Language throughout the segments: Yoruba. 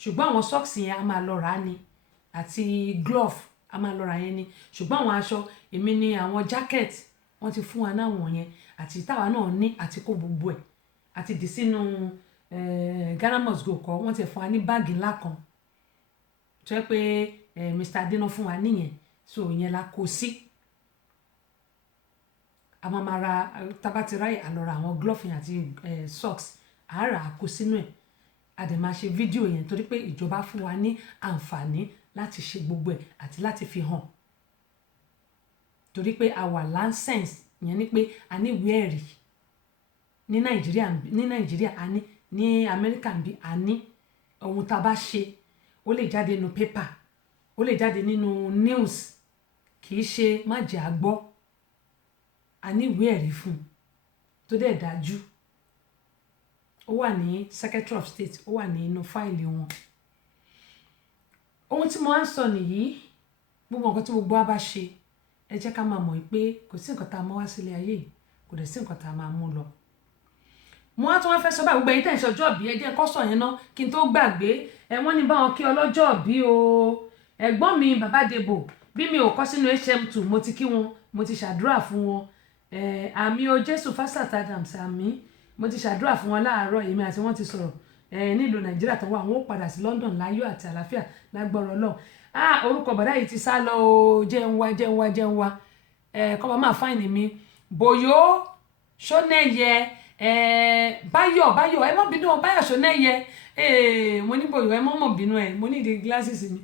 ṣùgbọ́n àwọn socks yẹn a máa lọ rà ni àti glove a máa lọ rà yẹn ni ṣùgbọ́n àwọn aṣọ èmi ni àwọn jacket wọ́n ti fún wa náwọn yẹn àti táwa náà ní àti kó gbogbo ẹ̀ àti dì sínú Ghana Must Go kọ́ wọ́n ti fún wa ní báàgì ńlá kan tó yẹ pé Mr. Adena fún wa nìyẹn so ìyẹn la kó sí a máa ra tabati ráyè àlọ́ra àwọn glove yẹn àti socks àárà kó sínú ẹ̀ a dẹ̀ máa ṣe fídíò yẹn torí pé ìjọba fún wa ní àǹfààní láti ṣe gbogbo ẹ̀ àti láti fi hàn torí pé our license yẹn ni pé a ní ìwé ẹ̀rí ní nàìjíríà a ní ní amẹ́ríkà bí a ní ohun tá a bá ṣe ó lè jáde nínú pépà ó lè jáde nínú news kì í ṣe má jẹ́ àgbọ́ a ní ìwé ẹ̀rí fún tó dẹ̀ dájú ó wà ní Secretary of State ó wà nínú fáìlì wọn ohun tí mo á ń sọ nìyí gbogbo nǹkan tí gbogbo wa bá ṣe ẹ jẹ́ ká máa mọ̀ pé kò sí nǹkan tá a mọ́ wá sílé ayé yìí kò dẹ̀ sí nǹkan tá a máa mú lọ mo á tún wá fẹ́ sọ bá gbogbo ẹ̀yin tẹ̀ ń ṣọjọ́ bí ẹ jẹ́ kó sọ yẹn náà kí n tó gbàgbé wọ́n ní báwọn kí ọlọ́jọ́ bí o ẹ̀gbọ́n mi bàbá Debo bí mi ò kọ́ sínú HM2 mo ti kí wọn mo ti ṣàdúrà fún wọn àmì o Jésù Fasat Adams àmì mo ti ṣàdúrà fún wọn láàárọ̀ èmi àti wọn ti sọ̀rọ̀ nílùú Nàìjíríà tó wà wọn ó padà sí London láyọ̀ àti àlàáfíà lágbọ́rọ̀ Ọlọ́run orúkọ bàdá yìí ti sá lọ o jẹun wa kọ́ bá máa fáìní mi Bòyó Ṣónẹ́yẹ Báyọ̀ ẹ mọ́ bínú Báyọ̀ Ṣónẹ́yẹ mo ní Bòyó ẹ mọ́ bínú ẹ mo ní ìdí glasses mi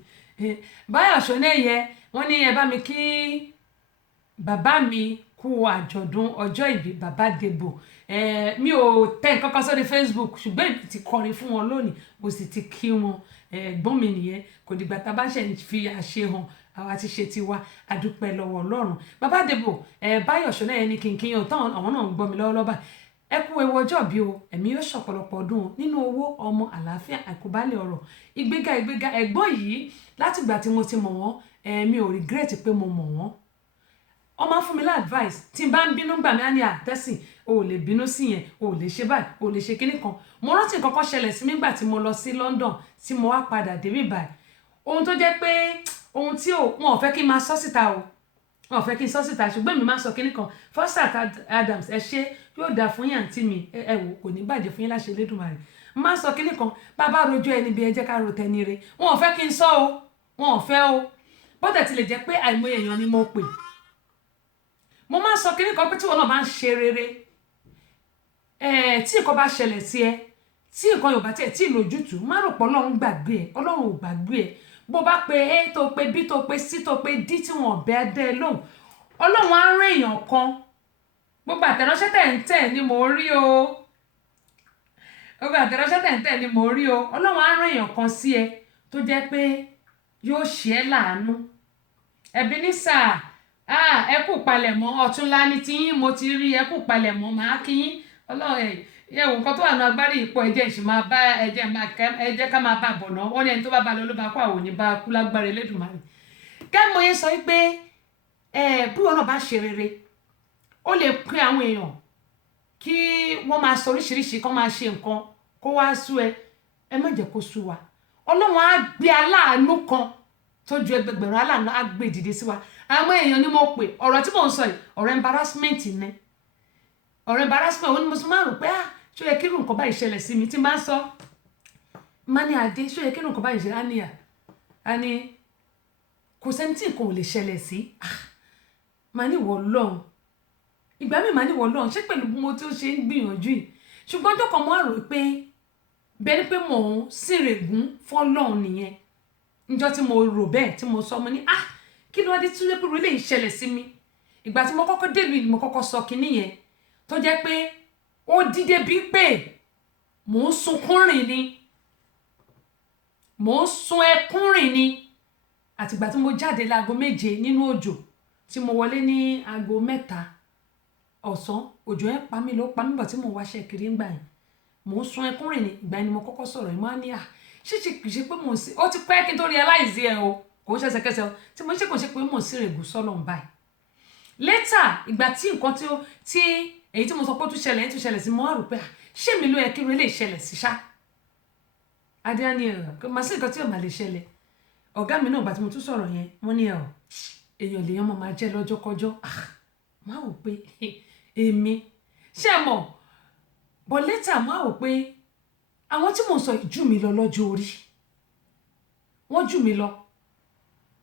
Báyọ̀ Ṣónẹ́yẹ wọ́n ní ẹ bá mi kí bàbá mi kú àjọ̀dún ọjọ́ ìbí bàbá Debo mi ò tẹ nǹkan kan sórí Facebook ṣùgbọ́n èmi ti kọrin fún wọn lónìí mo sì ti kí wọn ẹ̀gbọ́n mi nìyẹn kò dìgbà tá a bá ṣe ń fi àṣe hàn àwa ti ṣe tiwa àdúpẹ́ lọ́wọ́ Ọlọ́run bàbá Debo Báyọ̀ Ṣónẹ́yẹ ní kínkín táwọn àwọn náà ń gbọ́ mi lọ́wọ́lọ́wọ́ báyìí ẹ kú ewu ọjọ́ bí o ẹ̀mí yóò ṣọ̀pọ̀lọpọ̀ ọdún o nínú owó ọmọ àlàáfíà àìkúbálẹ̀ ọ̀rọ̀ ìgbéga ẹ̀gbọ́n yìí látìgbà tí mo ti mọ̀ wọ́n mi ò regret pé mo mọ̀ wọ́n wọ́n máa ń fún mi láàdváìsì tí n bá ń bínú gbà mí á ní àtẹ́sìn o ò lè bínú sí yẹn o ò lè ṣe báyìí o ò lè ṣe kinní kan mo rántí nǹkan kan ṣẹlẹ̀ sí mi nígbà tí mo lọ sí London tí mo wá padà débí báyìí ohun tó jẹ́ pé ohun tí wọn ò fẹ́ kí n máa sọ síta o wọn ò fẹ́ kí n sọ síta ṣùgbọ́n èmi máa sọ kinní kan Fasat Adams ẹ ṣe yóò dáa fún yín àǹtí mi ẹ wò kò ní bàjẹ́ fún yín láṣẹ Elédùmarè máa sọ kinní kan bàbá rojọ́ ẹni bí ẹ jẹ́ ká ro tẹni re wọn ò fẹ́ kí n sọ o wọn ò fẹ́ o bọ́dẹ̀ ti lè jẹ́ pé àìmọye èèyàn ni mo pè mo máa sọ kinní kan pé tí wọn náà bá ń ṣe rere tí nǹkan bá ṣẹlẹ̀ sí ẹ tí nǹkan yóò bá tiẹ̀ tí ìlójútùú má rò pé Ọlọ́run gbàgbé ẹ Ọlọ́run ò gbàgbé ẹ bó bá pe A tó pe B tó pe C tó pe D tí wọn ọ̀bẹ dẹ́ lóhùn Ọlọ́run á rán èèyàn kan gbogbo àtẹ̀ránṣẹ́ tẹ̀ ń tẹ̀ ni mo rí o gbogbo àtẹ̀ránṣẹ́ tẹ̀ ń tẹ̀ ni mo rí o Ọlọ́run á rán èèyàn kan sí ẹ tó jẹ́ pé yóò ṣe ẹ́ láàánú ẹbí ní sáà ẹ kú palẹ̀mọ́ ọ̀túnla ní tiyín mo ti rí ẹ kú palẹ̀mọ́ màá kí yín Ọlọ́run ẹ̀wò nǹkan tó wà ní agbárí ipò ẹ̀jẹ̀ ìṣì máa bá ẹ̀jẹ̀ ká máa bá bọ̀ náà wọ́n ní ẹni tó bá ba lọ ló bá kó àwọn òní bá kú lágbára Elédùmarè kẹ́mọ̀ yẹn sọ wípé bí wọn náà bá ṣe rere ó lè pín àwọn èèyàn kí wọ́n máa sọ oríṣiríṣi kó máa ṣe nǹkan kó wá sú ẹ má jẹ́ kó sú wa Ọlọ́run á gbé aláàánú kan tó ju ẹgbẹgbẹ̀rún aláàánú á gbé dìde sí wa àwọn èèyàn ni mo pè ọ̀rọ̀ tí mò ń sọ yìí ọ̀rọ̀ embarrassment ni ọ̀rọ̀ embarrassment ó ní mo sì máa rò pé ṣó yẹ kí irú nǹkan báyìí ṣẹlẹ̀ sí mi tí máa ń sọ má ní adé ṣó yẹ kí irú nǹkan báyìí ṣẹlẹ̀ àníyà àní kò sẹ́ni tí nǹkan ò lè ṣẹlẹ̀ sí máa ní ìwọ Ọlọ́run ìgbà mi máa ní ìwọ Ọlọ́run ṣé pẹ̀lú bí mo tí ó ṣe ń gbìyànjú yìí ṣùgbọ́n ọjọ́ kan mo á rò pé bẹ́ẹ̀ ni pé mò ń sìnrègún fọ́lọ́run nìyẹn níjọ́ tí mo rò bẹ́ẹ̀ tí mo sọ mo ní kí ló wá dé tí ó yẹ pé ilé ìṣẹ̀lẹ̀ sí mi ìgbà tí mo kọ́kọ́ délùú ni mo kọ́kọ́ sọ kinní yẹn tó jẹ́ pé ó dídé bíi pé mò ń sunkún rìn ni mò ń sun ẹkún rìn ni àtìgbà tí mo jáde láago 7 nínú òjò tí mo wọlé ní aago 3 ọ̀sán òjò yẹn pa mí ló pa mí bọ̀ tí mo wáṣẹ́ kiri ńgbà yẹn mò ń sun ẹkún rìn ni ìgbà ni mo kọ́kọ́ sọ̀rọ̀ yìí máa ní ṣe pé mò ń sí ó ti pẹ́ kí n tó realize ẹ o kò ń ṣẹ̀ṣẹ̀kẹsẹ̀ o tí mo ṣe kò ṣe pé mò ń sí règùn sọ́lọ̀ ń báyìí later ìgbà tí nǹkan tí èyí tí mo sọ pé ó tún ṣẹlẹ̀ sí mo wá rò pé ṣé mi ló yẹ kí irú eléyìí ṣẹlẹ̀ sí ṣá adé ní màá sí nǹkan tí ò máa lè ṣẹlẹ̀ ọ̀gá mi náà gbà tí mo tún sọ̀rọ̀ yẹn wọ́n ní èèyàn lèèyàn máa jẹ́ lọ́jọ́kọ́jọ́ máa wò pé èmi ṣé ẹ mọ̀ but later máa wò pé àwọn tí mò ń sọ jù mí lọ lọ́jọ́ orí wọ́n jù mí lọ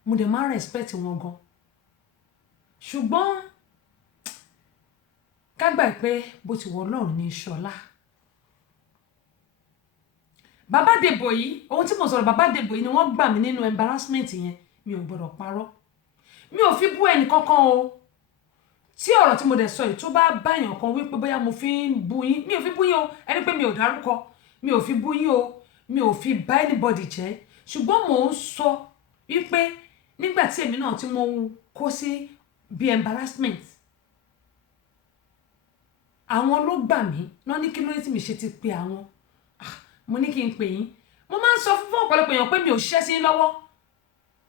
mo dẹ̀ máa respect wọn gan ṣùgbọ́n ká gbà pé bó ti wọ Ọlọ́run ní ṣọlá bàbá Dèbò yìí ohun tí mo sọ̀rọ̀ bàbá Dèbò yìí ni wọ́n gbà mí nínú embarrassment yẹn mi ò gbọ́dọ̀ parọ́ mi ò fi bú ẹnì kankan o tí ọ̀rọ̀ tí mo dẹ̀ sọ yìí tó bá báyàn kan wípé bóyá mo fi ń bú yín mi ò fi bú yín o ẹni pé mi ò dárúkọ mi ò fi bú yín o mi ò fi bá anybody jẹ́ ṣùgbọ́n mò ń sọ wípé nígbà tí èmi náà tí mo kó sí bí embarrassment àwọn ló gbà mí náà ní kí ló dé tí mi ṣe ti pe àwọn mo ní kí n pè yín mo máa ń sọ fún ọ̀pọ̀lọpọ̀ èèyàn pé mi ò ṣiṣẹ́ sí lọ́wọ́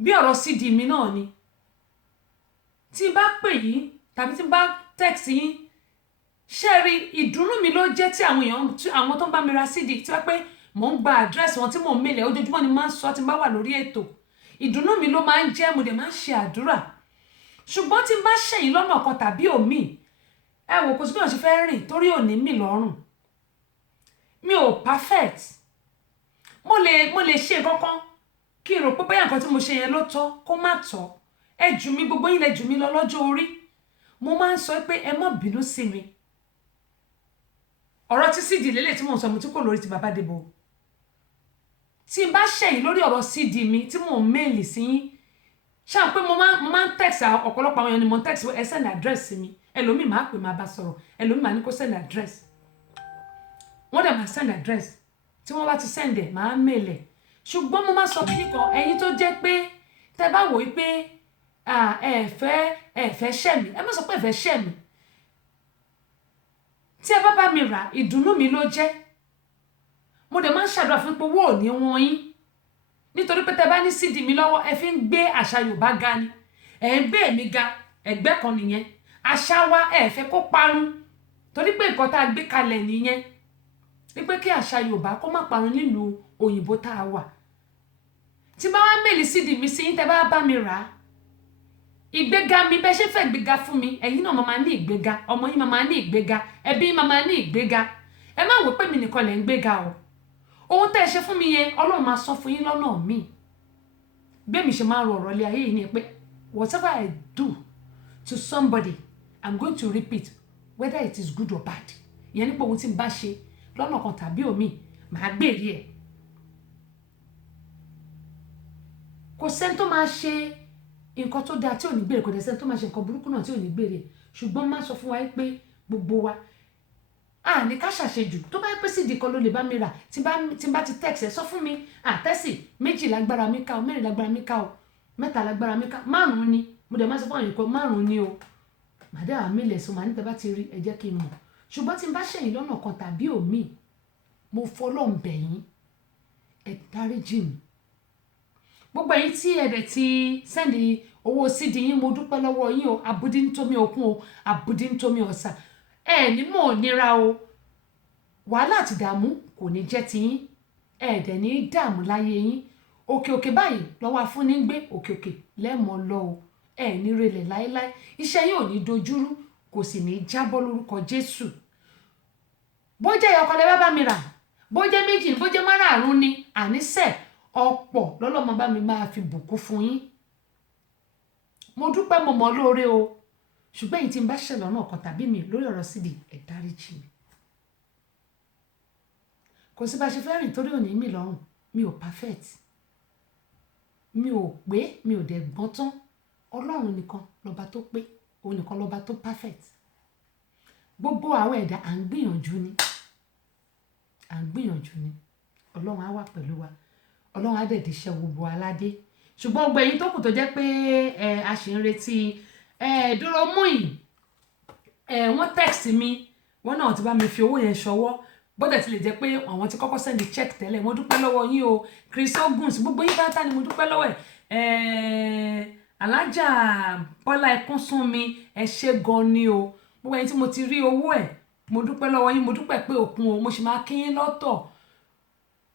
bí ọ̀rọ̀ CD mi náà ni tí n bá pè yín tàbí tí n bá text yín ṣe rí ìdùnnú mi ló jẹ́ tí àwọn tó ń bá mi ra CD tí wọ́n pé mò ń gba àdírẹ́sì wọn tí mò ń mélẹ̀ ojoojúmọ́ ni máa ń sọ tí n bá wà lórí ètò ìdùnnú mi ló máa ń jẹ́ mo dẹ̀ máa ń ṣe àdúrà ṣùgbọ́n tí n bá ṣẹ̀yìn lọ́nà kan tàbí òmíì ẹ wò kò sí bí wọ́n ṣe fẹ́ rìn torí òní mi lọ́rùn mi ò perfect mo lè ṣe kankan kí n rò pé bóyá nǹkan tí mo ṣe yẹn ló tọ́ kó má tọ́ ẹ jù mí gbogbo yín lẹ jù mí lọ lọ́jọ́ orí mo máa ń sọ pé ẹ má bínú sí mi ọ̀rọ̀ tí CD lélẹ̀ tí mò ń sọ mo tí kò lórí ti bàbá Dèbò tí n bá ṣẹ̀yìn lórí ọ̀rọ̀ CD mi tí mò ń méèlì sí yín ṣáà pé mo máa ń text ọ̀pọ̀lọpọ̀ àwọn èèyàn ni mo ń text ẹ send address sí mi ẹlòmíì máa pè máa bá sọ̀rọ̀ ẹlòmíì máa ní kó send address wọ́n dẹ̀ máa send address tí wọ́n bá ti send ẹ̀ máa mail ẹ̀ ṣùgbọ́n mo máa sọ kí nìkan ẹ̀yin tó jẹ́ pé tẹ́ bá wò ó pé ẹ fẹ́ ṣẹ̀ mí ẹ má sọ pé ẹ fẹ́ ṣẹ̀ mí tí ẹ bá bá mi rà ìdùnnú mi ló jẹ́ mo dẹ̀ máa ń ṣàdúrà fún pé owó ò ní wọ́n yín nítorí pé tẹ́ bá ní CD mi lọ́wọ́ ẹ fi ń gbé àṣà Yorùbá ga ni ẹ ń gbé èmi ga ẹgbẹ́ kan nìyẹn àṣà wa ẹ fẹ́ kó parun torí pé nǹkan tá a gbé kalẹ̀ nìyẹn wípé kí àṣà Yorùbá kó má parun nílùú òyìnbó tá a wà tí bá wá méèlì CD mi sí yín tẹ́ bá bá mi rà á ìgbéga mi bẹ́ ṣe fẹ́ gbéga fún mi ẹ̀yin náà máa ní ìgbéga ọmọ yín máa ní ìgbéga ẹbí yín máa ní ìgbéga ẹ má wò pé mi nìkan lẹ̀ ń gbéga o ohun tẹ́ ẹ ṣe fún mi yẹn Ọlọ́run máa san fún yín lọ́nà míì bẹ́ẹ̀ mi ṣe máa rọ ọ̀rọ̀ ilé ayé yìí ni pé whatever I do to somebody I'm going to repeat whether it is good or bad ìyẹn nípa ohun tí n bá ṣe lọ́nà kan tàbí òmíì màá gbèrè ẹ̀ kò sẹ́ni tó máa ṣe nǹkan tó dáa tí ò ní gbèrè kò dẹ̀ sẹ́ni tó máa ṣe nǹkan burúkú náà tí ò ní gbèrè ṣùgbọ́n má sọ fún wa pé gbogbo wa ní ká ṣàṣejù tó bá pẹ́ CD kan ló lè bá mi rà tí bá ti text ẹ sọ fún mi àtẹ́sì 2 lágbára mi ká o 4 lágbára mi ká o 3 lágbára mi ká 5 ni mo dẹ̀ má sọ fún àwọn èèyàn 5 ni o màdá àmì ilẹ̀ sọ màá ní tẹ́ bá ti rí ẹ jẹ́ kí n mọ̀ ṣùgbọ́n tí n bá ṣẹ̀yìn lọ́nà kan tàbí òmíì mo fọlọ́n bẹ̀ yín ẹ dáríjì mi gbogbo ẹ̀yin tí ẹ dẹ̀ ti sẹ́ndì owó CD yín mo dúpẹ́ lọ́wọ́ yín o àbùdí ń tómi òkun o àbùdí ń tómi ọ̀sà ẹ ní mò ń nira o wàhálà àti ìdààmú kò ní jẹ́ ti yín ẹ dẹ̀ ní dààmú láyé yín òkè òkè báyìí lọ́wọ́ afúnni ń gbé òkè òkè lẹ́mọ̀ lọ o ẹ ní relẹ̀ láéláé iṣẹ́ yín ò ní dojúrú kò sì ní jábọ́ lórúkọ Jésù bó jẹ́ ìyọkọ lẹ bá mi rà bó jẹ́ 2 bó jẹ́ 5 ni àníṣe ọ̀pọ̀ lọ́lọ́mọ bá mi máa fi bùkún fún yín mo dúpẹ́ mo mọ̀ lóore o ṣùgbọ́n èyí tí n bá ṣẹ̀ lọ́nà kan tàbí mi lórí ọ̀rọ̀ CD ẹ dáríjì mi kò sí bá ṣe fẹ́ rìn torí òní mi lọ́rùn mi ò perfect mi ò pé mi ò dẹ̀ gbọ́n tán Ọlọ́run nìkan lọ́ba tó pé òun nìkan lọ́ba tó perfect gbogbo àwọn ẹ̀dá à ń gbìyànjú ni Ọlọ́run á wà pẹ̀lú wa Ọlọ́run á dẹ̀ díṣẹ́ gbogbo aládé ṣùgbọ́n gbogbo ẹ̀yin tó kù tó jẹ́ pé a ṣì ń retí dúró mú yìí wọ́n text mi wọ́n náà ti bá mi fi owó yẹn ṣọwọ́ bọ́dẹ̀ ti lè jẹ́ pé àwọn ti kọ́kọ́ send check tẹ́lẹ̀ mo dúpẹ́ lọ́wọ́ yín o Chris Oguns gbogbo yín bá ta ni mo dúpẹ́ lọ́wọ́ ẹ̀ alájà Bọ́lá Ẹkúnsúnmi ẹ ṣé gan ni o gbogbo ẹ̀yin tí mo ti rí owó ẹ̀ mo dúpẹ́ lọ́wọ́ yín mo dúpẹ́ pé òkun o mo sì máa kí yín lọ́tọ̀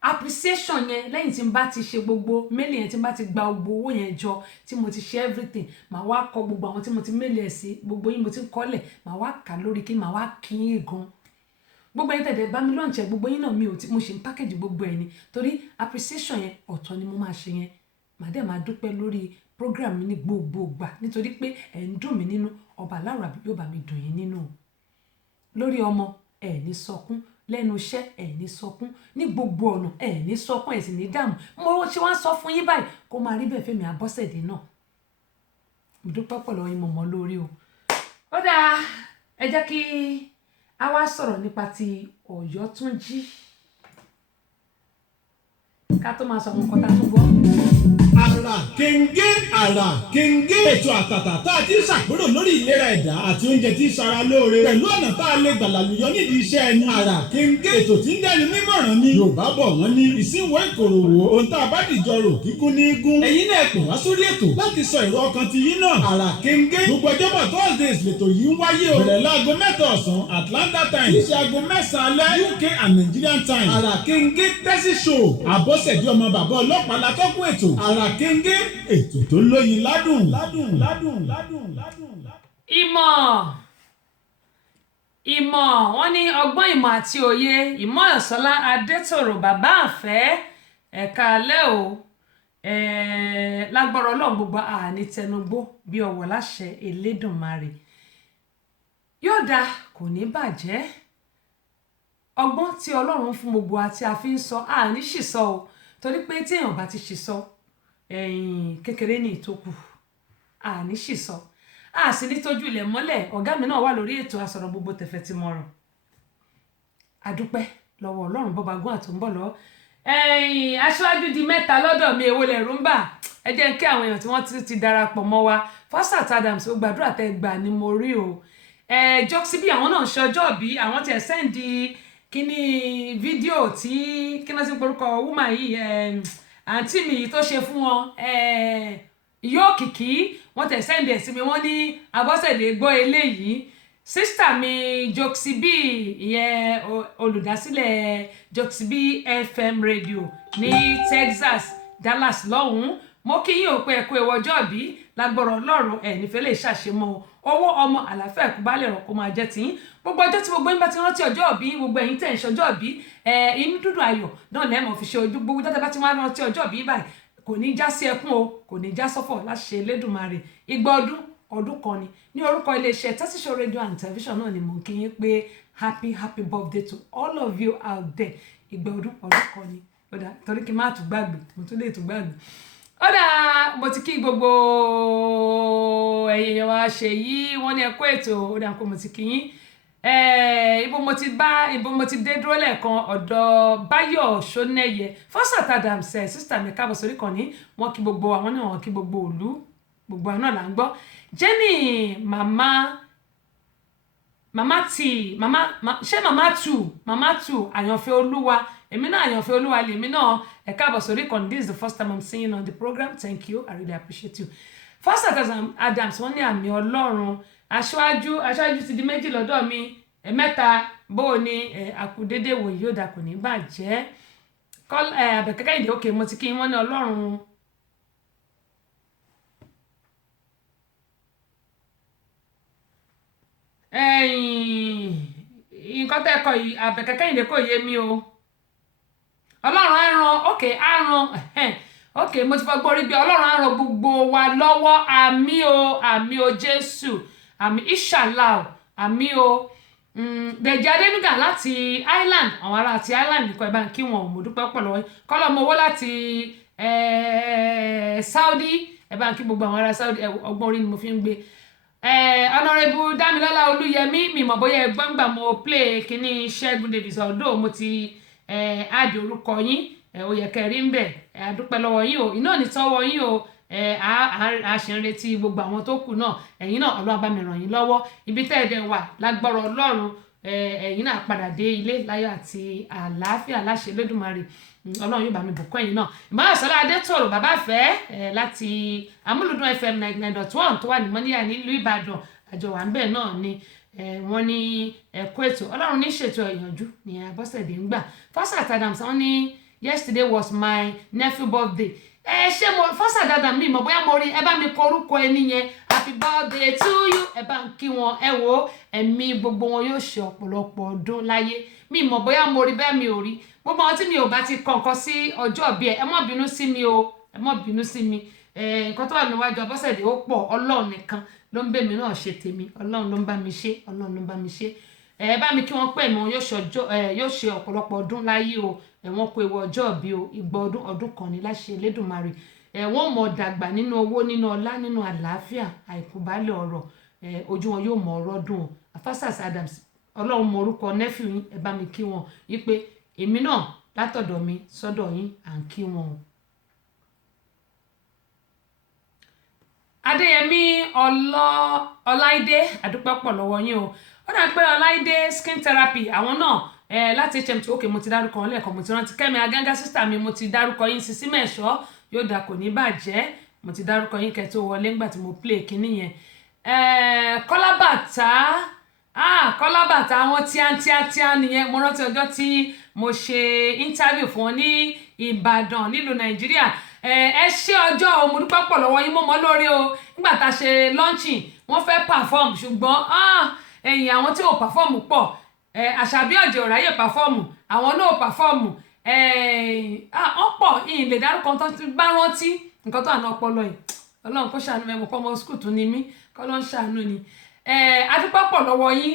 appreciation yẹn lẹ́yìn tí n bá ti ṣe gbogbo mail yẹn tí n bá ti gba gbogbo owó yẹn jọ tí mo ti ṣe everything màá wá kọ gbogbo àwọn tí mo ti mail ẹ̀ sí gbogbo yín mo ti kọ́lẹ̀ màá wá kà lórí kí màá wá kí yín gan gbogbo yín tẹ̀lé bá mi lọ́nchẹ̀ gbogbo yín náà mo ṣe ń package gbogbo ẹ̀ ni torí appreciation yẹn ọ̀tọ̀ ni mo máa ṣe yẹn màá dẹ̀ máa dúpẹ́ lórí program mi ní gbogbo ìgbà nítorí pé ẹ̀ ń dùn mí nínú ọba aláwọ̀ àbí yóò bá mi dùn yín nínú lórí ọmọ ẹ̀ ní sọkún lẹ́nu iṣẹ́ ẹ̀ ní sọkún ní gbogbo ọ̀nà ẹ̀ ní sọkún ẹ̀ sì ní dààmú mo ṣe wá sọ fún yín báyìí kó máa rí bẹ́ẹ̀ Fẹ́mi Abọ́sẹ̀dé náà mo dúpẹ́ pọ̀ lọ́wọ́ yín mọ̀mọ́ lórí o ó dáa ẹ jẹ́ kí a wá sọ̀rọ̀ nípa ti Ọ̀yọ́túnjí ká tó máa sọ àwọn nǹkan tá a tún gbọ́. Àrà kéńgé ètò àtàtà tá a ti ń ṣàpérò lórí ìlera ẹ̀dá àti oúnjẹ tí ń ṣara lóore pẹ̀lú ọ̀nà tá a lè gbàlàlùyọ nídìí iṣẹ́ ẹni. Àrà kéńgé ètò tí ń dẹ́ni nímọ̀ràn ni Yorùbá bọ̀ wọ́n ní ìsínwó ìkòròwò ohun tá a bá dìjọ rò kíkún ní gún. Ẹ̀yin náà pè wá sórí ètò láti sọ èrò ọkàn ti yín náà. Àrà kéńgé gbogbo ọjọ́bọ̀ Thursdays lètò yìí ń wáyé o. Bẹ̀rẹ̀ láago 7 ọ̀sán Atlanta time ṣíṣe aago 9 alẹ́ UK and Nigerian time. Àrà kéńgé tẹ́sí show Abọ́sẹ̀dé ọmọ bàbá ọlọ́pàá látọ́kùn ètò. Àrà kéńgé ètò tó lóyin ládùn. ìmọ̀ wọ́n ní ọgbọ́n ìmọ̀ àti òye Ìmọ̀yọ̀sọ́lá Adétòrò bàbá àfẹ́ ẹ̀ka alẹ́ o lágbára Ọlọ́run gbogbo àní tẹnugbó bí ọwọ́ láṣẹ Elédùmarè yóò dáa kò ní bàjẹ́ ọgbọ́n tí Ọlọ́run fún gbogbo àti àfi ń sọ àní ṣìsọ o torí pé tí èèyàn bá ti ṣìsọ kékeré ní ìtókù àní ṣìsọ a sì ní tójú ilẹ̀ mọ́lẹ̀ ọ̀gá mi náà wà lórí ètò àsọ̀rọ̀ gbogbo tẹ̀fẹ̀ tí mo rọ̀ adúpẹ́ lọ́wọ́ Ọlọ́run bọ́ba gún àtúnbọ̀ lọ aṣáájú di mẹ́ta lọ́dọ̀ mi èwo lẹ̀rú ń bà ẹ jẹ́ kí àwọn èèyàn tí wọ́n ti darapọ̀ mọ́ wa Fosat Adams ó gbàdúrà tẹ́ gbà ni mo rí o Jọ́ksíbí àwọn náà ń ṣe ọjọ́ bí àwọn tiẹ̀ sẹ́ǹdì kíní fídíò tí kíná sí porúkọ wúmà yìí àǹtí mi tó ṣe fún wọn yóò kìkì wọ́n tẹ̀ sẹ́ǹdì ẹ̀ sí mi wọ́n ní Abọ́sẹ̀dé gbọ́ eléyìí sísítà mi Jọ́ksíbí ìyẹn olùdásílẹ̀ Jọ́ksíbí FM radio ní Texas Dallas lọ́hùn-ún mo kí yín ò pé ẹ̀kú ẹ̀wọ̀ ọjọ́ bí lágbọ̀rọ̀ Ọlọ́run ẹ̀ nífẹ̀ẹ́ lè ṣàṣemọ́ owó ọmọ àlàáfíà ẹ̀kú bá lè rọ̀ kó máa jẹ́ tiyín gbogbo ọjọ́ tí gbogbo yín bá ti rántí ọjọ́ òbí gbogbo ẹ̀yin tẹ̀ ń ṣọjọ́ òbí inú dúdú ayọ̀ náà lẹ́mọ̀ fi ṣe ojú gbogbo jọ́tẹ̀ bá ti wá rántí ọjọ́ òbí báyìí kò ní já sí ẹkún o kò ní já sọ́fọ̀ láṣẹ Elédùmarè igba ọdún kan ni ní orúkọ iléeṣẹ́ Tẹ́sí Show radio and television náà ni mò ń kí yín pé happy birthday to all of you out there igba ọdún kan ni ó dà torí kí n má tún gbàgbé mo tún lè tún gbàgbé ó dà mo ti kí gbogbo ẹ̀yin wa ṣe yìí wọ́n ní ẹ̀kọ́ ètò ó dà kó mo ti kí yín ibo mo ti dé dúró lẹ́ẹ̀kan ọ̀dọ̀ Báyọ̀ Ṣónẹ́yẹ Fosat Adams sísítà mi káàbọ̀ sórí kan ní wọ́n kí gbogbo àwọn náà wọ́n kí gbogbo òlú gbogbo àwọn náà là ń gbọ́ Jenny mama two àyànfẹ́ olúwa èmi náà àyànfẹ́ olúwa lèmi náà ẹ káàbọ̀ sórí kan this is the first time I'm seeing you on the program thank you I really appreciate you Fosat Adams wọ́n ní àmì Ọlọ́run aṣáájú ti di méjì lọ́dọ̀ mi mẹ́ta bó o ní àkùdédé wò yóò dà kò ní bàjẹ́ Àbẹ̀kẹ́ Kẹ́hìndé òkè mo ti kí wọ́n ní Ọlọ́run nǹkan tẹ́ kọ yìí Àbẹ̀kẹ́ Kẹ́hìndé kò yé mi o Ọlọ́run á ran mo ti fọ́ gbórí bí Ọlọ́run á ran gbogbo wa lọ́wọ́ àmì o Jésù àmì inshallah àmì o Dèjì Adénúgà láti Ireland àwọn ará àti Ireland nìkan ẹ̀ bá ń kí wọn mo dúpẹ́ pọ̀ lọ́wọ́ kọ́lọ́ mo wó láti Saudi ẹ̀ bá ń kí gbogbo àwọn ará Saudi ọgbọ́n orí ni mo fi ń gbé Honorable Dámilọ́lá Olúyẹmí mi mọ̀ bóyá ẹgbọ́n gbà mo play kíní Ṣẹ́gun Davis ọ̀dọ́ mo ti add orúkọ yín ó yẹ kẹrí ń bẹ̀ àdúpẹ́ lọ́wọ́ yín o iná ní tọ́wọ́ yín o a ṣe ń retí gbogbo àwọn tó kù náà ẹ̀yin náà Ọlọ́run bá mi ràn yín lọ́wọ́ ibi tẹ́ ẹ̀ dẹ̀ wà lágbọ́rọ̀ Ọlọ́run ẹ̀yin náà padà dé ilé láyọ̀ àti àlàáfíà láṣẹ Elédùmarè Ọlọ́run yóò bá mi bùkún ẹ̀yin náà Ìmọ̀yọ̀sọ́lá Adétòrò bàbá àfẹ́ láti Amúlùdún FM 99.1 tó wà ní Mọ́níyà nílùú Ìbàdàn àjọ wà ń bẹ̀ náà ni wọ́n ní ẹ̀kọ́ ètò Ọlọ́run ní ṣètò ìyànjú ní Abọ́sẹ̀dé ń gbà Fosat Adams wọ́n ní yesterday was my nephew birthday. Ṣé mo fọ́sà dáadáa mi mọ̀ bóyá mo rí ẹ bá mi kọ orúkọ ẹni yẹn happy birthday to you ẹ bá ń kí wọn ẹ wo ẹ̀mí gbogbo wọn yóò ṣe ọ̀pọ̀lọpọ̀ ọdún láyé mi mọ̀ bóyá mo rí bẹ́ẹ̀ mi ò rí gbogbo àwọn tí mi ò bá ti kọ̀ọ̀kan sí ọjọ́ bí ẹ má bínú sí mi o ẹ má bínú sí mi nǹkan tó wà níwájú Abọ́sẹ̀dé ó pọ̀ Ọlọ́run nìkan ló ń bẹ̀ mí náà ṣe tèmi Ọlọ́run ló ń bá mi ṣe Ọlọ́run ló ń bá mi ṣe ẹ bá mi kí wọ́n pè mí yóò ṣe ọ̀pọ̀lọpọ̀ ọdún láyé o wọ́n kó ewu ọjọ́ bí o igba ọdún kan ní láṣẹ Elédùmarè wọ́n mọ̀ dàgbà nínú owó nínú ọlá nínú àlàáfíà àìkúbálẹ̀ ọ̀rọ̀ ojú wọn yóò mọ̀ ọ̀rọ̀ dùn o Afasas Adams Ọlọ́run mọ orúkọ nephew yín ẹ bá mi kí wọn wípé èmi náà látọ̀dọ̀ mi sọ́dọ̀ yín à ń kí wọn o. Adéyẹmí Ọláìdé àdúpẹ́ pọ̀ lọ́wọ́ yín o ó dà pé Ọláìdé skin therapy àwọn náà láti HMT ok mo ti dárúkọ wọn lẹ́ẹ̀kan mo ti rántí Kẹ́mi Aganga sísítà mi mo ti dárúkọ yín Sisi Mẹ́ṣọ́ yóò dà kò ní bàjẹ́ mo ti dárúkọ yín kẹ́ tó wọlé ńgbà tí mo play kíní yẹn Kọ́lábàtà àwọn tíátíá nìyẹn mo rántí ọjọ́ tí mo ṣe interview fún wọn ní Ìbàdàn nílùú Nàìjíríà ẹ ṣé ọjọ́ o mo dúpẹ́ pọ̀ lọ́wọ́ yín mo mọ́ lórí o nígbà tá a ṣe launching wọ́n fẹ́ perform ṣùgbọ́n ẹ̀yìn àwọn tí ò perform pọ̀ Àṣàbí Ọ̀jẹ̀ ò ráyè perform àwọn náà ò perform wọ́n pọ̀ ìyìn lè dárúkọ tó ti bá rántí nǹkan tó àná ọpọlọ yìí Ọlọ́run kó ṣàánú mẹ́mọ́ pọ́ ọmọ skul tún ni mí kọ́ ló ń ṣàánú ni adúpẹ́ pọ̀ lọ́wọ́ yín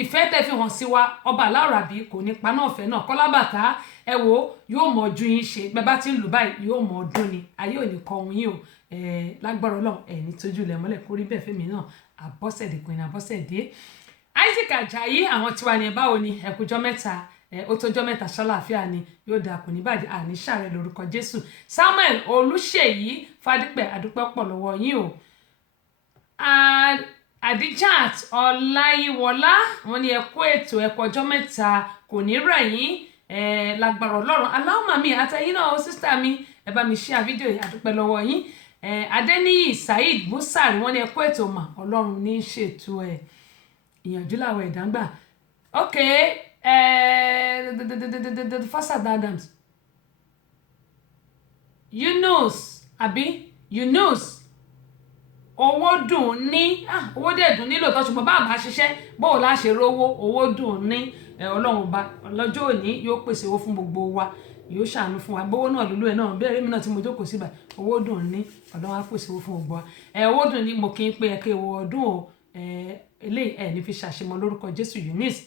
ìfẹ́ tẹ́ fi hàn sí wa ọba aláwòrábí kò ní paná ọ̀fẹ́ náà Kọ́lábàtà ẹ wo yóò mọ̀ ju yín ṣe bẹ́ẹ̀ bá ti ń lù báyìí yóò mọ̀ ọdún ni ayé ò ní kọ ohun yín o lágbára Ọlọ́run ní tójú ilẹ̀ mọ́lẹ̀ kórí bẹ́ẹ̀ fẹ́mi náà Abọ́sẹ̀dé Queen Abọ́sẹ̀dé Isaac Ajayi àwọn tiwa ni báwo ni ẹ̀kújọ́ mẹ́ta ó tójọ́ mẹ́ta ṣàlàáfíà ni yóò dáa kò ní bàjẹ́ àní ṣàrẹ̀ lórúkọ Jésù Samuel Olúṣèyí Fádípẹ̀ adúpẹ́ pọ̀ lọ́wọ́ yín o Adijat Ọláyíwọlá wọn ni ẹkú ètò ẹkọ ọjọ́ mẹ́ta kò ní rẹ̀ yín lágbára Ọlọ́run aláwọ̀mà mi àtẹ̀yìn náà sísítà mi ẹ bá mi share fídíò yìí adúpẹ́ lọ́wọ́ yín Adéníyì Saheed Busari wọn ni ẹkú ètò mà Ọlọ́run ní ṣètò ìyànjú làwọn ẹ̀dá ń gbà ok Afasas Adams Yunus owó dùn ní owó dẹ̀ dùn nílò tó ṣùgbọ́n bá àbá ṣiṣẹ́ bóò láṣẹ rówó owó dùn ní Ọlọ́run bá lọ́jọ́ òní yóò pèsè owó fún gbogbo wa yóò ṣàánú fún wa bówó náà lulú ẹ̀ náà bẹ́ẹ̀ mi náà tí mo jókòó síbà owó dùn ní Ọlọ́run á pèsè owó fún gbogbo wa owó dùn ní mo kí n pé ẹ̀kẹ́ owó ọdún o eléyìí ní fi ṣàṣemọ lórúkọ Jésù Eunice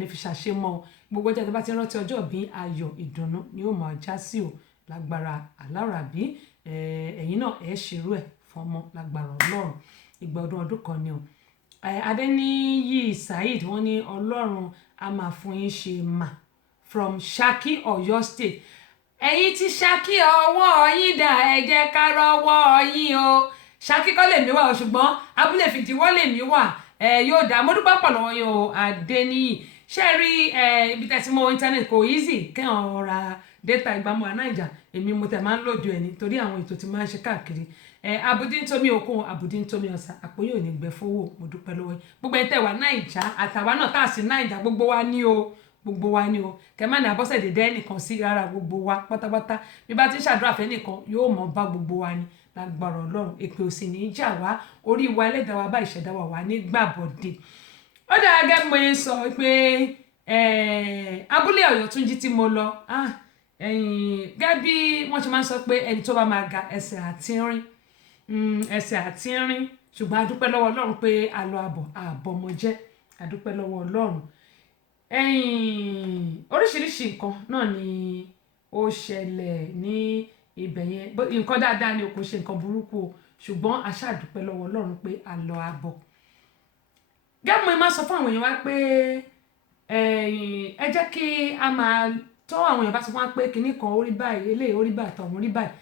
ní fi ṣàṣemọ gbogbo ọjọ́ tó bá ti rántí ọjọ́ bí ayọ̀ ìdùnnú ni ó máa já sí o lágbára Aláwòrábí ẹ̀yin náà ṣerú ẹ̀ fọmọ lágbára Ọlọ́run ìgbà ọdún kan ni o Adéníyì Saheed wọ́n ní Ọlọ́run a máa fún yín ṣe mà from Ṣakí Ọ̀yọ́ state ẹ̀yin tí Ṣakí ọwọ́ yín dà ẹ jẹ́ ká rọ́wọ́ yín o Ṣakí kọ́ lèmi wà o ṣùgbọ́n abúlé fìdíwọ́ lèmi wà yóò dá mo dúpẹ́ pọ̀ lọ́wọ́ yín o Adéníyì ṣe rí ibi tẹ̀sí mọ́ internet kò easy kẹ́hàn ra data ìgbàmọ́ Naija èmi mo tẹ̀ máa ń lòdù ẹ̀ nítorí àwọn ètò tí máa ń ṣe káàkiri abudi ń tómi òkun abudi ń tómi ọ̀sà àpò yóò ní gbẹ fowó mo dúpẹ́ lọ́wọ́ gbogbo ẹ̀ tẹ̀ wá Naija àtàwa náà tá a sí Naija gbogbo wa ní o kẹ́mà ní Abọ́sẹ̀dé dẹ́ nìkan sí rárá gbogbo wa pátápátá bí bá ti ń ṣàdúrà fẹ́ nìkan yóò mọ̀ bá gbogbo wa ní lágbára Ọlọ́run èpè òsì ní í jà wá orí wa ẹlẹ́dàá wa bá ìṣẹ̀dá wa wà ní gbàbọ̀dé ó dára gẹ́gẹ́ mo yẹn sọ pé abúlé Ọ̀yọ́túnjí tí mo lọ gẹ́gẹ́ bí wọ́n ṣe máa ń sọ pé ẹni tó bá máa ga ẹsẹ̀ àti rìn ṣùgbọ́n adúpẹ́ lọ́wọ́ Ọlọ́run pé àlọ́ àbọ̀mọjẹ́ adúpẹ́ lọ́wọ́ Ọlọ́run oríṣiríṣi nǹkan náà ni ó ṣẹlẹ̀ ní ibẹ̀ yẹn nǹkan dáadáa ni kò ṣe nǹkan burúkú o ṣùgbọ́n a ṣáà dúpẹ́ lọ́wọ́ Ọlọ́run pé àlọ́ àbọ̀ gẹ́gẹ́ mo máa sọ fún àwọn èèyàn wá pé ẹ jẹ́ kí a máa tó àwọn èèyàn bá sọ fún wa pé kinní kan orí báyìí eléyìí orí báyìí tọ̀hún orí báyìí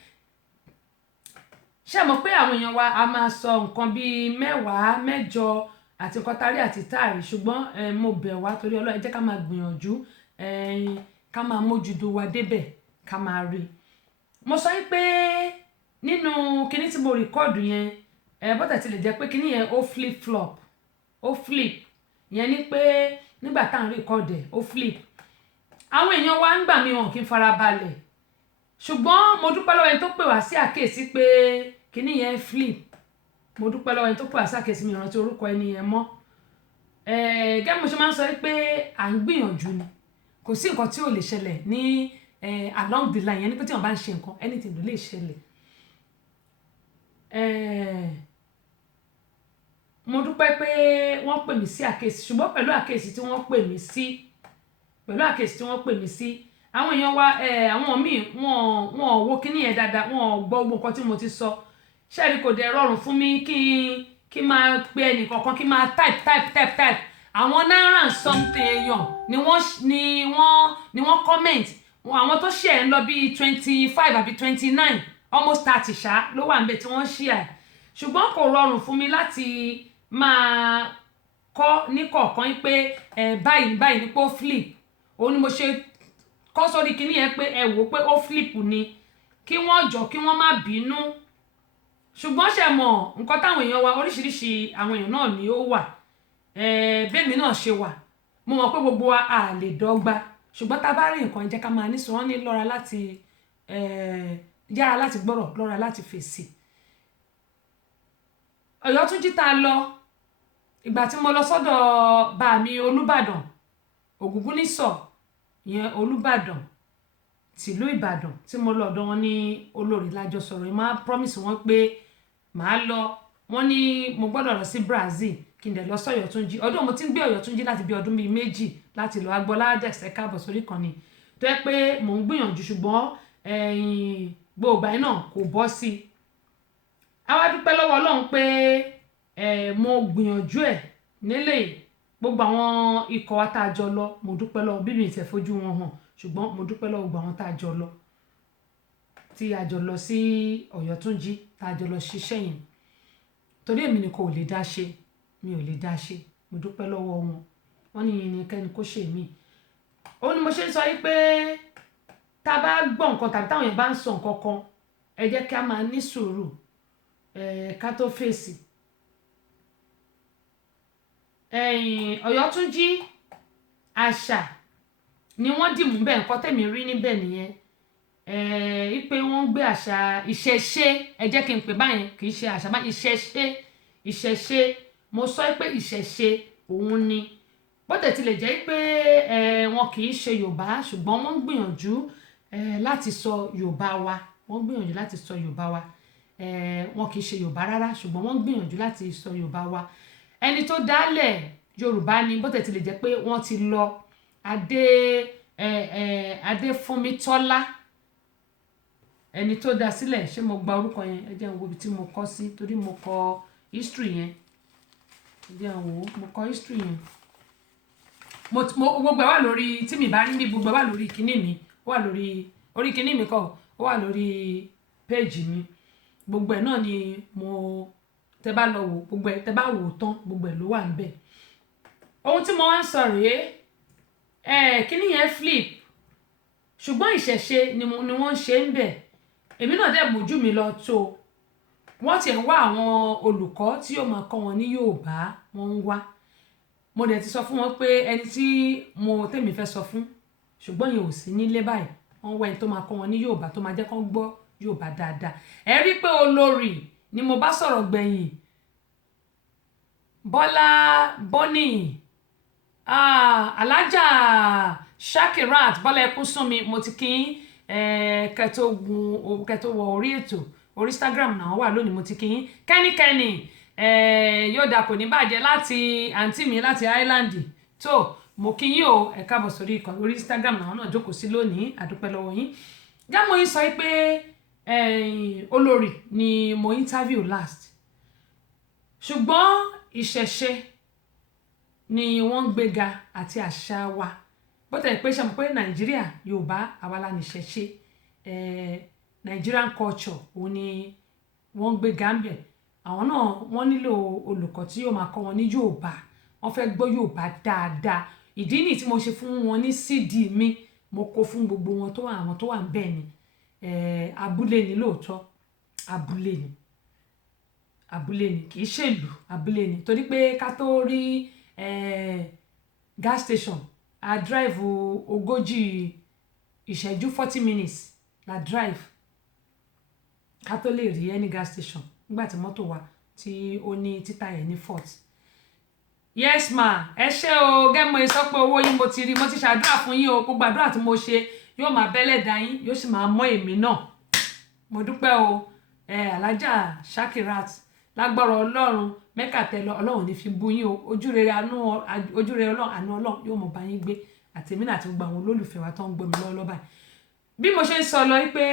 ṣé mọ̀ pé àwọn èèyàn wa a máa sọ nǹkan bíi 10 8 àti nǹkan tarí àti táàrí ṣùgbọ́n mo bẹ̀ wá torí Ọlọ́run ẹ jẹ́ ká máa gbìyànjú ká máa mójútó wa débẹ̀ ká máa rí mo sọ pé nínú kinní tí mo rìkọ́ọ̀dù yẹn bọ́tà tilẹ̀ jẹ́ pé kinní yẹn ó flip yẹn ni pé nígbà tá à ń rìkọ́ọ̀dù ẹ̀ ó flip àwọn èèyàn wa ń gbà mí wọn kì í fara balẹ̀ ṣùgbọ́n mo dúpẹ́ lọ́wọ́ ẹni tó pè wá sí àkíyèsí pé kíní yẹn flip mo dúpẹ́ lọ́wọ́ ẹni tó pè wá sí àkíyèsí mi ìrántí orúkọ ẹni yẹn mọ́ gẹ́gẹ́ mo ṣe máa ń sọ pé à ń gbìyànjú ni kò sí nǹkan tí ò lè ṣẹlẹ̀ ní along the line yẹn ní pé tí wọ́n bá ń ṣe nǹkan anything ló lè ṣẹlẹ̀ mo dúpẹ́ pé wọ́n pè mí sí àkíyèsí ṣùgbọ́n pẹ̀lú àkíyèsí tí wọ́n pè mí sí àwọn èèyàn wa àwọn míì wọn ò wo kíní yẹn dáadáa wọn ò gbọ́ gbogbo nǹkan tí mo ti sọ ṣẹ́ẹ̀rí kò dẹ̀ rọrùn fún mi kí n máa pe ẹnì kọ̀ọ̀kan kí n máa type àwọn náírà something èèyàn ni wọ́n comment àwọn tó share ń lọ bí 25 àbí 29 almost 30 ṣá ló wà níbẹ̀ tí wọ́n share ṣùgbọ́n kò rọrùn fún mi láti máa kọ́ ní kọ̀ọ̀kan pé báyìí ní pé ó flip òun ni mo ṣe kọ́ sórí kíní yẹn pé ẹ wò pé ó flip ni kí wọ́n jọ kí wọ́n má bínú ṣùgbọ́n ṣe mọ̀ nǹkan táwọn èèyàn wa oríṣiríṣi àwọn èèyàn náà ni ó wà bẹ́ẹ̀mi náà ṣe wà mo mọ̀ pé gbogbo wa à lè dọ́gba ṣùgbọ́n tá a bá rí nǹkan jẹ́ ká máa ní sọ wọ́n ní lọ́ra láti yára láti gbọ́rọ̀ lọ́ra láti fèsì Ọ̀yọ́túnjí tá a lọ ìgbà tí mo lọ sọ́dọ̀ bá mi Olúbàdàn Ògúngúnnísọ̀ ìyẹn Olúbàdàn tìlú Ìbàdàn tí mo lọ ọ̀dọ̀ wọn ní olórí lájọ sọ̀rọ̀ ẹ máa promise wọn pé màá lọ wọn ní mo gbọ́dọ̀ lọ sí Brazil kí n dẹ̀ lọ sọ́yọ̀túnjí ọdún mo ti ń gbé Ọ̀yọ́túnjí láti bí ọdún bíi méjì láti lọ Agbọ́lá dẹ̀sẹ̀ káàbọ̀ sórí kan ni tó yẹ pé mò ń gbìyànjú ṣùgbọ́n gbogbo àyìn náà kò bọ́ sí i àwa dúpẹ́ lọ́wọ́ Ọlọ́run pé mo gbìyànjú ẹ̀ nílé gbogbo àwọn ikọ̀ wa tá a jọ lọ mo dúpẹ́ lọ́wọ́ bíbí ìtẹ̀ fojú wọn hàn ṣùgbọ́n mo dúpẹ́ lọ́wọ́ gbogbo àwọn tá a jọ lọ tí a jọ lọ sí Ọ̀yọ́túnjí tá a jọ lọ ṣiṣẹ́ yẹn torí èmi nìkan ò lè dá ṣe mi ò lè dá ṣe mo dúpẹ́ lọ́wọ́ wọn wọ́n ní yìnyín kẹ́ni kó ṣe mí òun ni mo ṣe ń sọ yí pé tá a bá gbọ́ nǹkan tàbí táwọn èèyàn bá ń sọ nǹkan kan ẹ jẹ́ ká máa ní sùúrù ká tó fèsì Ọ̀yọ́túnjí àṣà ni wọ́n dìmú bẹ́ẹ̀ nǹkan tẹ̀mí rí níbẹ̀ nìyẹn wípé wọ́n ń gbé àṣà ìṣẹ̀ṣe ẹ jẹ́ kí n pè báyẹn kì í ṣe àṣà bá ìṣẹ̀ṣe mo sọ pé ìṣẹ̀ṣe òun ni bó tẹ̀ tilẹ̀ jẹ́ pé wọn kì í ṣe Yorùbá ṣùgbọ́n wọ́n ń gbìyànjú láti sọ Yorùbá wa wọn kì í ṣe Yorùbá rárá ṣùgbọ́n wọ́n ń gbìyànjú láti sọ Yorùbá wa ẹni tó dálẹ̀ Yorùbá ni bó tẹ̀ tilẹ̀ jẹ́ pé wọ́n ti lọ Adéfúnmitọ́lá ẹni tó dá sílẹ̀ ṣé mo gba orúkọ yẹn ẹ jẹ́ n wo ibi tí mo kọ sí torí mo kọ history yẹn ẹ jẹ́ n wo mo kọ history yẹn gbogbo ẹ wà lórí tí mi bá rí bí gbogbo ẹ wà lórí kíní mi ó wà lórí orí kíní mi kọ ó wà lórí péèjì mi gbogbo ẹ náà ni mo tẹ bá lọ wò gbogbo ẹ tẹ bá wò tán gbogbo ẹ ló wà níbẹ̀ ohun tí mo wá ń sọ rèé kíní yẹn flip ṣùgbọ́n ìṣẹ̀ṣe ni wọ́n ń ṣe ń bẹ̀ èmi náà dẹ̀ mójú mi lọ tó wọ́n ti ń wá àwọn olùkọ́ tí yóò máa kọ́ wọn ní Yorùbá wọ́n ń wá mo dẹ̀ ti sọ fún wọn pé ẹni tí tèmi fẹ́ sọ fún ṣùgbọ́n yẹn ò sí nílé báyìí wọ́n wá ẹni tó máa kọ́ wọn ní Yorùbá tó máa jẹ́ kán gbọ́ Yorùbá dáadáa ẹ rí pé olórí ni mo bá sọ̀rọ̀ gbẹ̀yìn Bọ́lá Bọ́nì Alájà Shakirat Bọ́lá Ẹkúnsúnmi mo ti kí kẹtó wọ orí ètò orí Instagram náà wà lónìí mo ti kí kẹ́nikẹ́ni yóò dà kò ní bàjẹ́ láti àǹtí mi láti Island tó mo kí yín o ẹ káàbọ̀ sórí ìkànnì orí Instagram náà jókòó sí lónìí àdúpẹ́ lọ́wọ́ yín jámo yín sọ pé olórí ni mo interview last ṣùgbọ́n ìṣẹ̀ṣe ni wọ́n ń gbéga àti àṣà wa bó tẹ̀ pé ṣe mọ̀ pé Nàìjíríà Yorùbá àwa la ní ìṣẹ̀ṣe Nigerian culture òun ni wọ́n ń gbéga ń bẹ̀ àwọn náà wọ́n nílò olùkọ́ tí yóò máa kọ́ wọn ní Yorùbá wọ́n fẹ́ gbọ́ Yorùbá dáadáa ìdí nìyí tí mo ṣe fún wọn ní CD mi mo kó fún gbogbo wọn tó àwọn tó wà ń bẹ̀ ni abúlé ni lóòótọ́ abúlé ni kì í ṣèlú abúlé ni torí pé ká tó rí gas station a drive ogójì ìṣẹ́jú 40 minutes la drive ká tó lè rí any gas station nígbà tí mọ́tò wa tí ó ní títà yẹn ní fault. Yes ma, ẹ ṣé o gẹ́gẹ́ mo sọ pé owó yín mo ti rí, mo ti ṣàdúrà fún yín o, gbogbo àdúrà tí mo ṣe yóò máa bẹ́lẹ̀ dá yín yóò sì máa mọ́ èmi náà. Mo dúpẹ́ o Alájà Shakirat lágbára Ọlọ́run Mẹ́kà tẹ lọ Ọlọ́run ní fi bú yín o, ojúrere Ọlọ́run àánú Ọlọ́run yóò mọ̀ bá yín gbé àti èmi náà àti gbogbo àwọn olólùfẹ́ wa tó ń gbọ́ mi lọ́wọ́ báyìí. Bí mo ṣe ń sọ lọ pé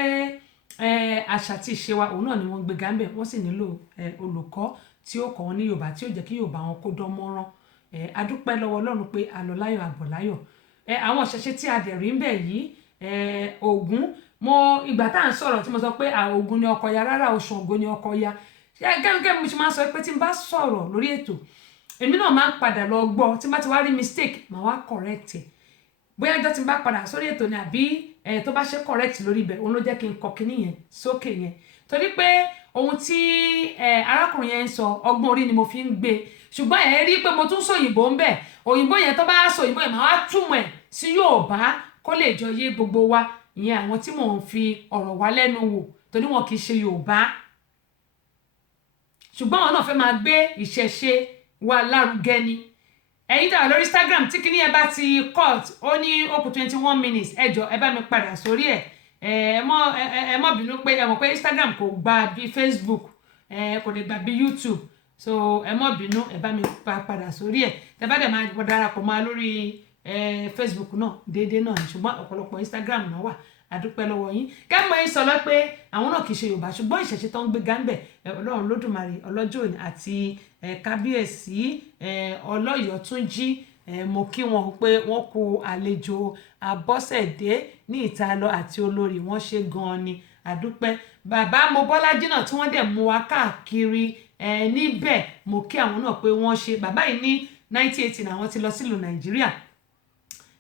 àṣà tí ìṣe wa òun náà ni wọ́n gbé gánbẹ̀ wọ́n sì nílò olùkọ́ tí ó kọ́ wọn ní Yorùbá tí ó jẹ́ kí Yorùbá wọn kó dán mọ́rán. A dúpẹ́ lọ́wọ́ Ọlọ́run pé a lọ láyọ̀ àbọ̀ láyọ̀. Àwọn ìṣẹ̀ṣe tí a dẹ̀ rí ń bẹ̀ yìí Ògún ìgbà tá à ń sọ̀rọ̀ tí mo sọ pé Ògún ni ọkọ ya rárá Ṣàngó ni ọkọ ya gẹ́gẹ́ mo ṣe máa ń sọ pé tí n bá sọ̀rọ̀ lórí ètò èmi náà máa ń padà lọ gbọ́ tí n bá ti wá rí mistake màá wá correct ẹ̀ bóyá ọjọ́ tí n bá padà sórí ètò ni àbí tó bá ṣe correct lórí ibẹ̀ òun ló jẹ́ kí n kọ kíní yẹn sókè yẹn torí pé ohun tí arákùnrin yẹn ń sọ ọgbọ́n orí ni mo fi ń gbé ṣùgbọ́n ẹ rí pé mo tún sọ òyìnbó ń bẹ̀ òyìnbó yẹn tó bá sọ òyìnbó yẹn màá wá túmọ̀ ẹ̀ sí Yorùbá kó lè jọ yé gbogbo wa ìyẹn àwọn tí mò ń fi ọ̀rọ̀ wá lẹ́nu wò torí wọn kì í ṣe Yorùbá ṣùgbọ́n àwọn náà fẹ́ máa gbé ìṣẹ̀ṣe wa lárugẹ ni ẹ̀yin tàwa lórí Instagram tí kíní ẹ bá ti cut ó ní ó kù 21 minutes ẹ jọ̀ọ́ ẹ bá mi padà sórí ẹ̀ ẹ mọ́ bínú pé ẹ mọ̀ pé Instagram kò gba bí Facebook kò lè gba bí YouTube so ẹ mọ́ bínú ẹ bá mi padà sórí ẹ̀ tẹ bá dẹ̀ máa darapọ̀ máa lórí Facebook náà déédéé náà ṣùgbọ́n ọ̀pọ̀lọpọ̀ Instagram náà wà àdúpẹ́ lọ́wọ́ yín kẹ́mọ̀ yín sọ lọ pé àwọn náà kì í ṣe Yorùbá ṣùgbọ́n ìṣẹ̀ṣe tó ń gbé gánbẹ̀ Ọlọ́run Lódùmarè ọlọ́jọ́ òní àti kábíyèsí Ọlọ́yọ̀túnjí mo kí wọn pé wọ́n kú àlejò Abọ́sẹ̀dé ní Ìtàlọ àti olórí wọn ṣe gan-an ni àdúpẹ́ bàbá mo Bọ́lájí náà tí wọ́n dẹ̀ mú wa káàkiri níbẹ̀ mo kí àwọn náà pé wọ́n ṣe bàbá yìí ní 1980 náà wọ́n ti lọ sílùú Nàìjíríà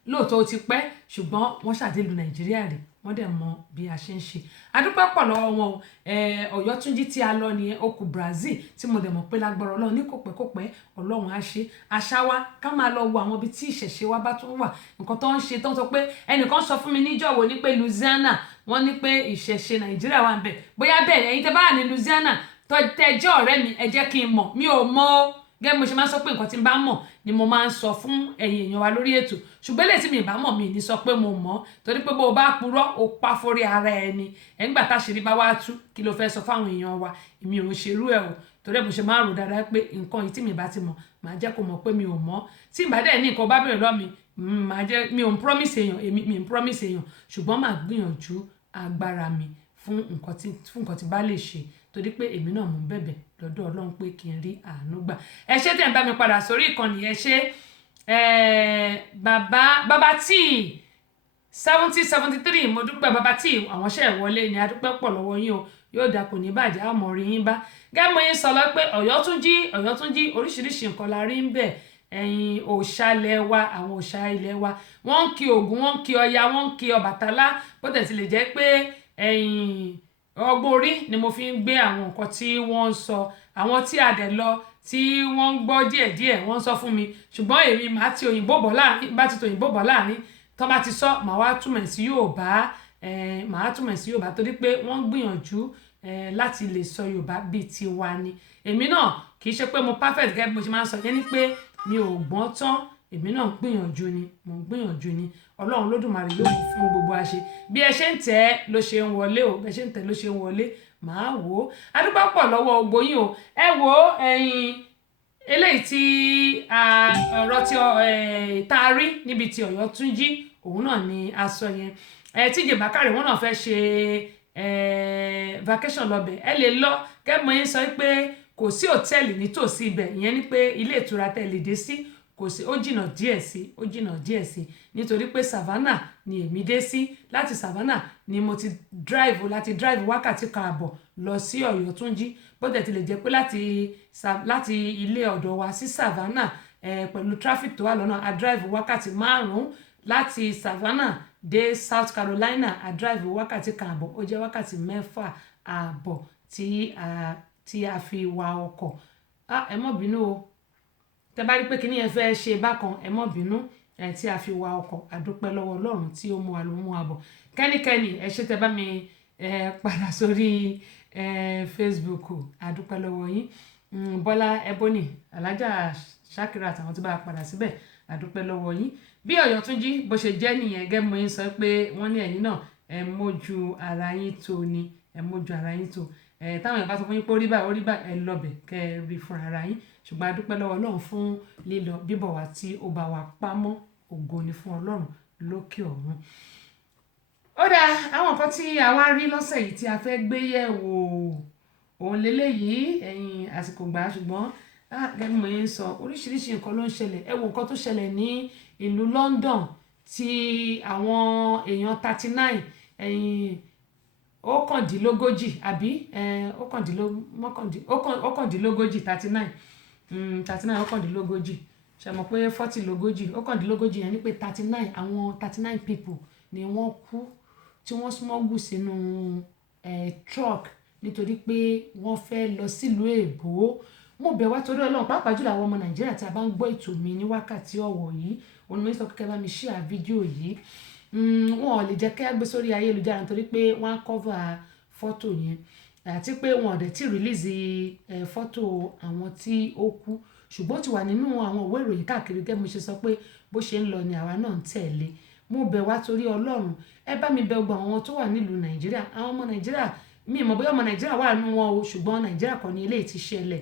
lóòótọ́ ó ti pẹ́ ṣùgbọ́n wọ́n ṣàdélu Nàìjíríà rè wọ́n dẹ̀ mọ bí a ṣe ń ṣe adúpẹ́ pọ̀ lọ́wọ́ wọn Ọ̀yọ́túnjí tí a lọ nìyẹn ó kù Brazil tí mo dẹ̀ mọ̀ pé lágbára Ọlọ́run ní kòpẹ́kòpẹ́ Ọlọ́run á ṣe àṣà wa ká máa lọ wo àwọn ibi tí ìṣẹ̀ṣe wa bá tún wà nǹkan tó ń ṣe tó ń sọ pé ẹnìkan sọ fún mi níjọ́wọ́ ní pé Louisiana wọ́n ní pé ìṣẹ̀ṣe Nàìjíríà wà ń bẹ̀ bóyá bẹ́ẹ̀ ẹ̀yin tẹ́ bá wà ní Louisiana tó tẹ́ jẹ́ ọ̀rẹ́ mi ẹ jẹ́ kí n mọ̀ mi ò mọ̀ o gẹ́gẹ́ mo ṣe máa ń sọ pé nǹkan tí n bá mọ̀ ni mo máa ń sọ fún ẹ̀yin èèyàn wa lórí ètò ṣùgbọ́n lè tí mi bá mọ̀ mi ní sọ pé mo mọ̀ torí pé bó o bá purọ́ o pa forí ara ẹni ẹ̀ńgbà táṣìírí bá wá tú kí ló fẹ́ sọ fáwọn èèyàn wa èmi ò ṣerú ẹ̀ o torí ẹ̀ mo ṣe máa ń rò dáadáa pé nǹkan yìí tí mi bá ti mọ̀ màá jẹ́ kó mọ̀ pé mi ò mọ̀ tí ìbá dẹ̀ ní nǹkan bá bẹ̀rẹ̀ lọ́ mi màá jẹ́ mi ò ń promise èèyàn mi ń promise èèyàn ṣùgbọ́n màá gbìyànjú agbára mi fún nǹkan tí bá lè ṣe torí pé èmi náà mò ń bẹ̀bẹ̀ lọ́dọ̀ Ọlọ́run pé kí n rí àánú gbà ẹ ṣé tẹ̀ ń bá mi padà sórí ìkànnì ẹ ṣé bàbá tí 7073 mo dúpẹ́ bàbá tí àwọn ṣẹ̀ wọlé ni adúpẹ́ pọ̀ lọ́wọ́ yín o yóò dà kò ní bàjẹ́ àmọ́ rí yín bá gẹ́gẹ́ mo yín sọ lọ pé Ọ̀yọ́túnjí oríṣiríṣi nǹkan la rí ń bẹ̀ ẹ̀yin òòṣà ilẹ̀ wa àwọn òòṣà ilẹ̀ wa wọ́n ń kí Ògún wọ́n ń kí Ọya wọ́n ń kí Ọbàtálá bó tẹ̀ sì lè jẹ́ pé ẹ̀yin ọgbọ́n orí ni mo fi ń gbé àwọn nǹkan tí wọ́n ń sọ àwọn tí a dẹ̀ lọ tí wọ́n ń gbọ́ díẹ̀díẹ̀ wọ́n ń sọ fún mi ṣùgbọ́n èmi màá ti òyìnbó bọ̀ láàrin bá ti tòyìnbó bọ̀ láàrin tó bá ti sọ màá wá túmọ̀ sí Yorùbá torí pé wọ́n ń gbìyànjú láti lè sọ Yorùbá bíi tiwa ni èmi náà kì í ṣe pé mo perfect gẹ́gẹ́ bí mo ṣe máa ń sọ yẹn ni pé mi ò gbọ́n tán èmi náà gbìyànjú ni Ọlọ́run Lódùmarè yóò mú fún gbogbo àṣẹ bí ẹ ṣe ń tẹ̀ ló ṣe ń wọlé o bẹ ṣe ń tẹ̀ ló ṣe ń wọlé màá wò ó adúpẹ́ pọ̀ lọ́wọ́ ògbóyin o ẹ wò ó ẹ̀yin eléyìí tí ọ̀rọ̀ tí tá a rí níbi tí Ọ̀yọ́túnjí òun náà ni a sọ yẹn TJ Bakare wọn náà fẹ́ ṣe vacation lọ́bẹ̀ ẹ lè lọ kẹ́mọ̀ yín sọ pé kò sí hòtẹ́ẹ̀lì nítòsí ibẹ̀ ìyẹn ni pé ilé ìtura tẹ́ lè dé sí kò sí ó jìnnà díẹ̀ sí nítorí pé Savannah ni èmi dé sí láti Savannah ni mo ti drive wákàtí kan àbọ̀ lọ sí Ọ̀yọ́túnjí bó tẹ̀ ti lè jẹ́ pé láti ilé ọ̀dọ̀ wa sí Savannah pẹ̀lú traffic tó wà lọ́nà a drive wákàtí 5 láti Savannah dé South Carolina a drive wákàtí kan àbọ̀ ó jẹ́ wákàtí 6 àbọ̀ tí a fi wa ọkọ̀ ẹ má bínú o tẹ bá rí pé kíní yẹn fẹ́ ṣe bákan ẹ má bínú tí a fi wa ọkọ̀ àdúpẹ́ lọ́wọ́ Ọlọ́run tí ó mú wa lọ mú wa bọ̀ kẹ́nikẹ́ni ẹ ṣé tẹ́ bá mi padà sórí Facebook àdúpẹ́ lọ́wọ́ yín Bọ́lá Ebony Alájà Shakirat àwọn tí bá padà síbẹ̀ àdúpẹ́ lọ́wọ́ yín bí Ọ̀yọ́túnjí bó ṣe jẹ́ nìyẹn gẹ́gẹ́ mo yín sọ pé wọ́n ní ẹ̀yin náà ẹ mójú ara yín tó ni ẹ mójú ara yín tó táwọn èèyàn bá sọ fún yín pé orí báyìí ẹ lọbẹ̀ kẹ́ ẹ rí fún ara yín ṣùgbọ́n àdúpẹ́ lọ́wọ́ Ọlọ́run fún lílọ bíbọ̀ wá tí ó bá wa pamọ́ ògo ni fún Ọlọ́run lókè ọ̀run. Ó dáa àwọn nǹkan tí a wá rí lọ́sẹ̀ yìí tí a fẹ́ gbé yẹ̀wò òun lélẹ́yìí ẹ̀yìn àsìkò gbà ṣùgbọ́n gẹ́gẹ́ bí mo yẹn ń sọ oríṣiríṣi nǹkan ló ń ṣẹlẹ̀ ẹ wo nǹkan tó ṣẹlẹ̀ ní ìlú London tí àwọn èèyàn 39 ẹ̀yìn ókàndínlógójì àbí ókàndínlógójì 39 ókàndínlógójì ṣe mọ̀ pé 40 lógójì ókàndínlógójì yẹn ní pé 39 àwọn 39 people ni wọ́n kú tí wọ́n smuggle sínú truck nítorí pé wọ́n fẹ́ lọ sílùú èbó mo bẹ̀ wá torí Ọlọ́run pàápàá jùlọ àwọn ọmọ Nàìjíríà tí a bá ń gbọ́ ètò mi ní wákàtí ọ̀wọ̀ yìí òun mi sọ pé kẹ́ bá mi share fídíò yìí wọn ò lè jẹ́ kí a gbé sórí ayélujára nítorí pé wọ́n á cover fọ́tò yẹn àti pé wọn ò dẹ̀ tí release fọ́tò àwọn tí ó kú ṣùgbọ́n ti wà nínú àwọn ìwé ìròyìn káàkiri gẹ́gẹ́ mo ṣe sọ pé bó ṣe ń lọ ni àwa náà ń tẹ̀lé mo bẹ̀ wá torí Ọlọ́run ẹ bá mi bẹ̀ gbogbo àwọn tó wà nílùú Nàìjíríà àwọn ọmọ Nàìjíríà mi mọ̀ bóyá ọmọ Nàìjíríà wà nínú wọn o ṣùgbọ́n Nàìjíríà kọ́ ni eléyìí ti ṣẹlẹ̀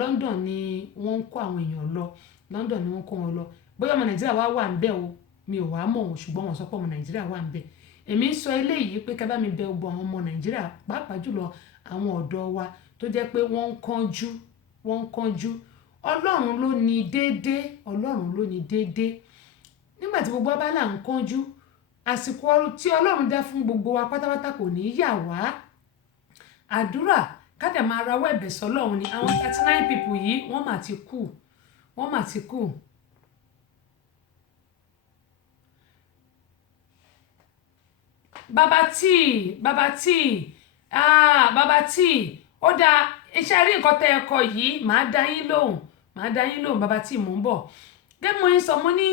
London ni wọ́n ń kó àwọn èèyàn lọ London ni wọ́n kó wọn lọ bóyá ọmọ Nàìjíríà wà ń bẹ̀ o mi ò wá mọ̀ wọn ṣùgbọ́n wọ́n sọ pé ọmọ Nàìjíríà wà ń bẹ̀ èmi ń sọ eléyìí pé ká bá mi bẹ̀ gbogbo àwọn ọmọ Nàìjíríà pàápàá jùlọ àwọn ọ̀dọ́ wa tó jẹ́ pé wọ́n ń kánjú Ọlọ́run ló ní déédéé Ọlọ́run ló ní déédéé nígbà tí gbogbo abala ń kánjú àsìkò tí Ọlọ́run dá fún gbogbo wa pátápátá kò ní yà wá àdúrà kádà máa rawọ́ ẹ̀bẹ̀ sọ́lọ́run ni àwọn 39 people yìí wọ́n mà ti kú bàbá tí ó dáa iṣẹ́ rí nǹkan tẹ́ ẹ kọ yìí màá dá yín lóhùn bàbá tí mò ń bọ̀ gẹ́gẹ́ mo ń sọ mo ní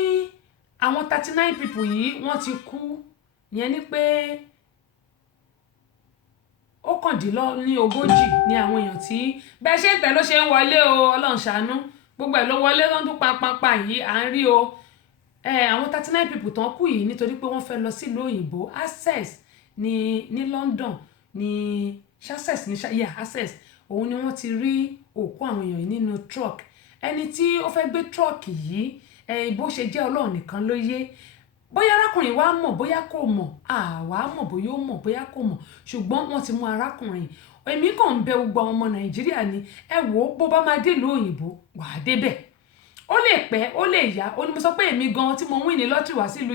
àwọn 39 people yìí wọ́n ti kú yẹn ni pé ókàndínlógójì ni àwọn èèyàn tí bẹ́ẹ̀ ṣe ń tẹ̀ ló ṣe ń wọlé o Ọlọ́run ṣàánú gbogbo ẹ̀ ló wọlé lọ́dún pàápàá yìí à ń rí o àwọn 39 people tán kú yìí nítorí pé wọ́n fẹ́ lọ sílùú òyìnbó Access ní London ní Access òun ni wọ́n ti rí òkú àwọn èèyàn yìí nínú truck ẹni tí ó fẹ́ gbé truck yìí bó ṣe jẹ́ Ọlọ́run nìkan ló yé bóyá arákùnrin wa mọ̀ bóyá kò mọ̀ àwa mọ̀ bóyá ó mọ̀ bóyá kò mọ̀ ṣùgbọ́n wọ́n ti mú arákùnrin èmi kàn ń bẹ gbogbo àwọn ọmọ Nàìjíríà ni ẹ wò ó bó bá máa dé ìlú òyìnbó wàá débẹ̀ ó lè pẹ́ ó lè yá ó ní mo sọ pé èmi gan tí mo win ní lọ́tìrì wá sílùú